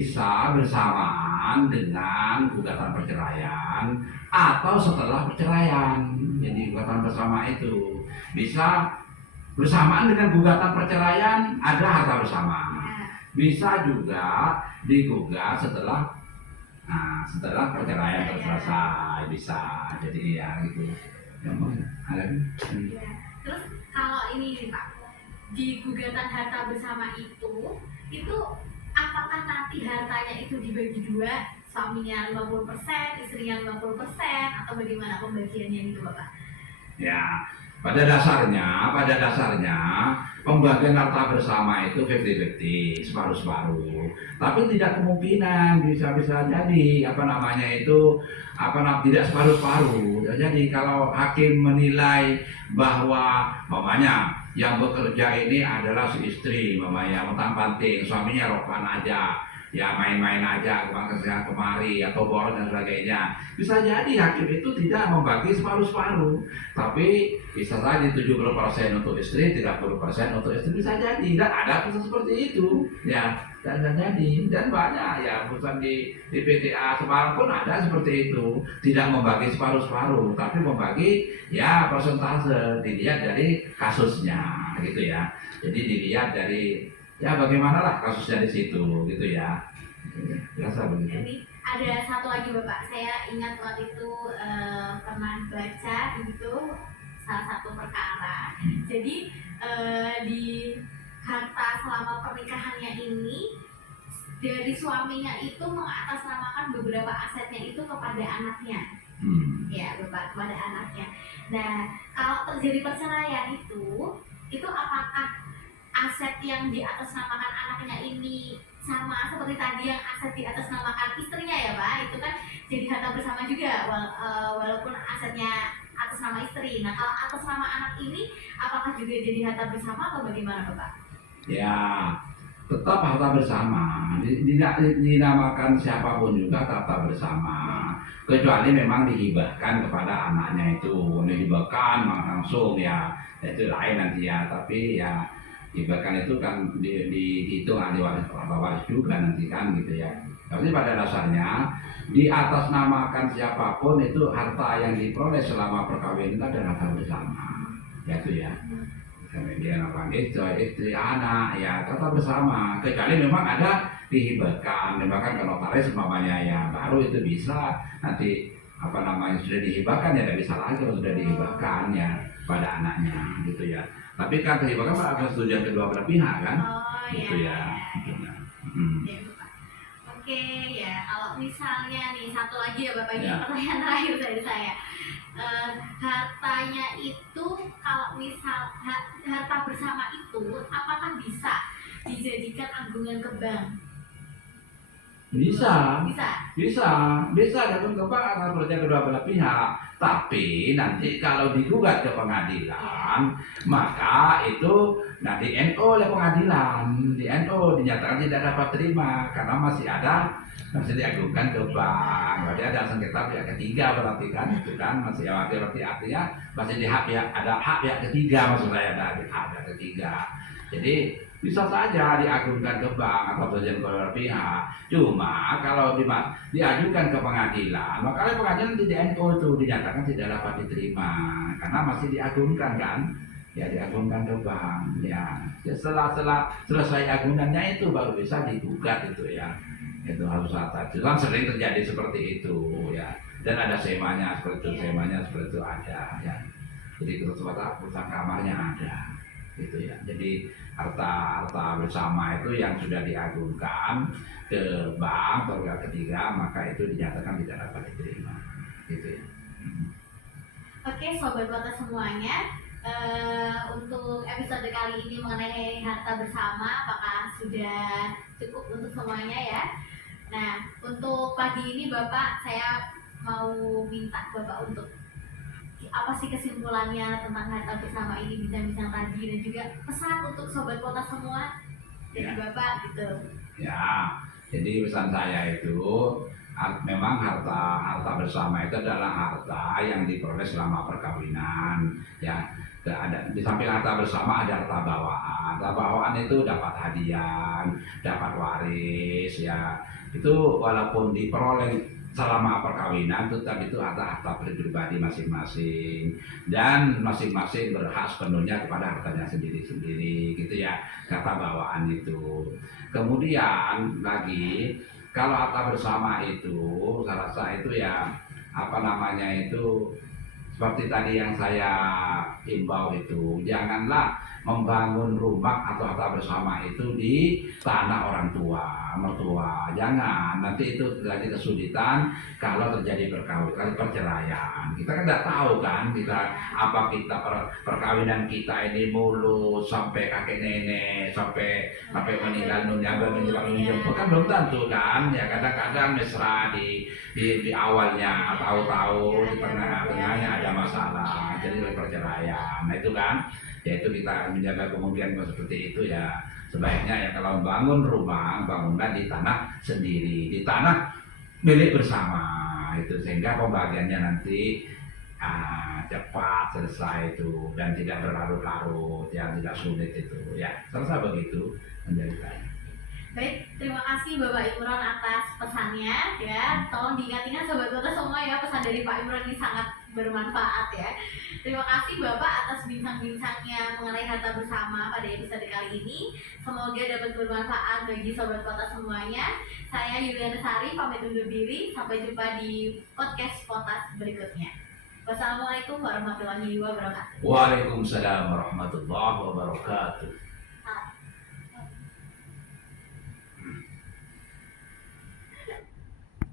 bisa bersamaan dengan gugatan perceraian atau setelah perceraian. Jadi gugatan bersama itu bisa bersamaan dengan gugatan perceraian, ada harta bersama. Bisa juga digugat setelah perceraian selesai, bisa. Jadi ya gitu. Ya. Terus kalau ini nih Pak, di gugatan harta bersama itu apakah nanti hartanya itu dibagi dua, suaminya 50%, istrinya 50%, atau bagaimana pembagiannya itu Bapak? Ya, pada dasarnya pembagian harta bersama itu 50-50, separuh-separuh. Tapi tidak kemungkinan bisa jadi tidak separuh-separuh. Jadi kalau hakim menilai bahwa mamanya yang bekerja ini adalah si istri, mamanya mentang-panting suaminya rokan aja, ya main-main aja kesana kemari atau boros dan sebagainya, bisa jadi hakim itu tidak membagi separuh-separuh, tapi bisa saja 70% untuk istri, 30% untuk istri, bisa jadi. Dan ada putusan seperti itu ya, dan jadi, dan banyak ya putusan di PTA Semarang pun ada seperti itu, tidak membagi separuh-separuh tapi membagi ya persentase, dilihat dari kasusnya gitu ya. Jadi dilihat dari ya bagaimana lah kasusnya di situ gitu ya. Biasa begitu. Jadi ada satu lagi Bapak, saya ingat waktu itu pernah baca gitu salah satu perkara. Jadi di harta selama pernikahannya ini dari suaminya itu mengatasnamakan beberapa asetnya itu kepada anaknya. Ya Bapak, kepada anaknya. Nah kalau terjadi perceraian itu apakah aset yang diatasnamakan anaknya ini sama seperti tadi yang aset diatasnamakan istrinya ya Pak, itu kan jadi harta bersama juga walaupun asetnya atas nama istri. Nah kalau atas nama anak ini apakah juga jadi harta bersama atau bagaimana Bapak? Ya tetap harta bersama, dinamakan siapapun juga harta bersama, kecuali memang dihibahkan kepada anaknya. Itu dihibahkan langsung ya itu lain nanti ya, tapi ya hibahkan itu kan dihitung ahli waris juga nanti kan gitu ya. Tapi pada dasarnya di atas namakan siapapun itu harta yang diperoleh selama perkawinan itu adalah harta bersama, yaitu ya. Kemudian istri anak ya tetap bersama, kecuali memang ada dihibahkan ke notaris umpamanya ya, baru itu bisa nanti sudah dihibahkan ya, tidak bisa lagi kalau sudah dihibahkan ya pada anaknya gitu ya. Tapi kan dihibahkan pada persetujuan kedua belah pihak kan, gitu ya. Oke ya, kalau misalnya nih satu lagi ya Bapak, ini pertanyaan terakhir dari saya. Hartanya itu kalau misal harta bersama itu apakah bisa dijadikan anggungan ke bank? Bisa datang ke bank atas persetujuan kedua belah pihak. Tapi nanti kalau digugat ke pengadilan, maka itu nanti NO oleh pengadilan, di NO dinyatakan tidak dapat terima karena masih diajukan ke bank. Berarti ada sengketa pihak ketiga, berarti kan itu kan masih artinya masih ada hak pihak ketiga, maksud saya ada hak pihak ketiga. Jadi bisa saja diajukan ke bank atau persetujuan kedua pihak. Cuma kalau diajukan ke pengadilan, maka pengadilan di NO itu dinyatakan tidak dapat diterima karena masih diajukan kan. Ya diagunkan ke bank ya, setelah selesai agunannya itu baru bisa digugat itu ya. Itu harus atas. Itu kan sering terjadi seperti itu ya, dan ada semanya seperti itu ada ya. Jadi terus urusan kamarnya ada gitu ya. Jadi harta bersama itu yang sudah diagunkan ke bank atau pihak ketiga, maka itu dinyatakan tidak dapat diterima gitu ya. Oke sobat kota semuanya, untuk episode kali ini mengenai harta bersama apakah sudah cukup untuk semuanya ya. Nah untuk pagi ini Bapak, saya mau minta Bapak untuk apa sih kesimpulannya tentang harta bersama ini, bincang-bincang tadi, dan juga pesan untuk sobat kota semua dari Bapak gitu. Ya, jadi pesan saya itu memang harta bersama itu adalah harta yang diperoleh selama perkawinan ya. Ada di samping harta bersama ada harta bawaan. Harta bawaan itu dapat hadiah, dapat waris ya. Itu walaupun diperoleh selama perkawinan tetap itu harta pribadi masing-masing dan masing-masing berhak sepenuhnya kepada hartanya sendiri-sendiri gitu ya, kata bawaan itu. Kemudian lagi kalau harta bersama itu saya rasa itu ya apa namanya itu seperti tadi yang saya himbau itu, janganlah membangun rumah atau harta bersama itu di tanah orang tua, mertua. Jangan, nanti itu terjadi kesulitan kalau terjadi perceraian. Kita kan tidak tahu kan, kita perkawinan kita ini mulus sampai kakek nenek, sampai meninggal dunia, menjemput kan belum tentu kan. Ya kadang-kadang mesra di awalnya, tahu-tahu di tengah-tengahnya ada masalah, jadi perceraian. Nah itu kan, yaitu kita menjaga kemungkinan seperti itu ya. Sebaiknya ya kalau membangun rumah, bangunlah di tanah sendiri, di tanah milik bersama itu, sehingga pembagiannya nanti cepat selesai itu dan tidak berlarut-larut, yang tidak sulit itu ya. Selesai begitu menjadi. Baik, terima kasih Bapak Imron atas pesannya ya. Tolong diingat-ingat sobat Kota semua ya, pesan dari Pak Imron ini sangat bermanfaat ya. Terima kasih Bapak atas bincang-bincangnya mengenai harta bersama pada episode kali ini. Semoga dapat bermanfaat bagi sobat Kota semuanya. Saya Yuliana Sari pamit undur diri. Sampai jumpa di podcast Potas berikutnya. Wassalamualaikum warahmatullahi wabarakatuh. Waalaikumsalam warahmatullahi wabarakatuh.